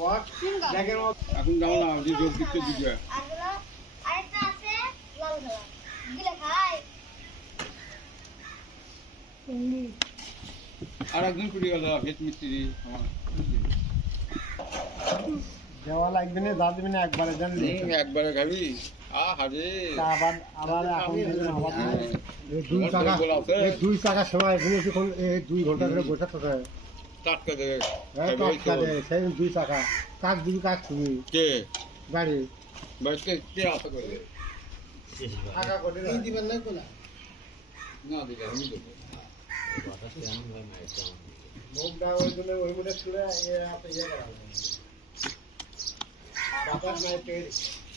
এখন যাও না যে জোর দিচ্ছে দিবে দুই টাকা সময় দুই ঘন্টা ধরে বসে কাট কাট করে ভাই কাট করে সেই দুই টাকা কাট দিবি কাট দিবি কে গাড়ি বাইকে কে আসা করে টাকা করে দিবি এই দিবেন না কোলা না দিবি আমি দেব বাবা সে আমার মাইকে মুখ দাও বলে ওই মনে ছুড়ে এ আপে ইয়া করা বাবা মাইকে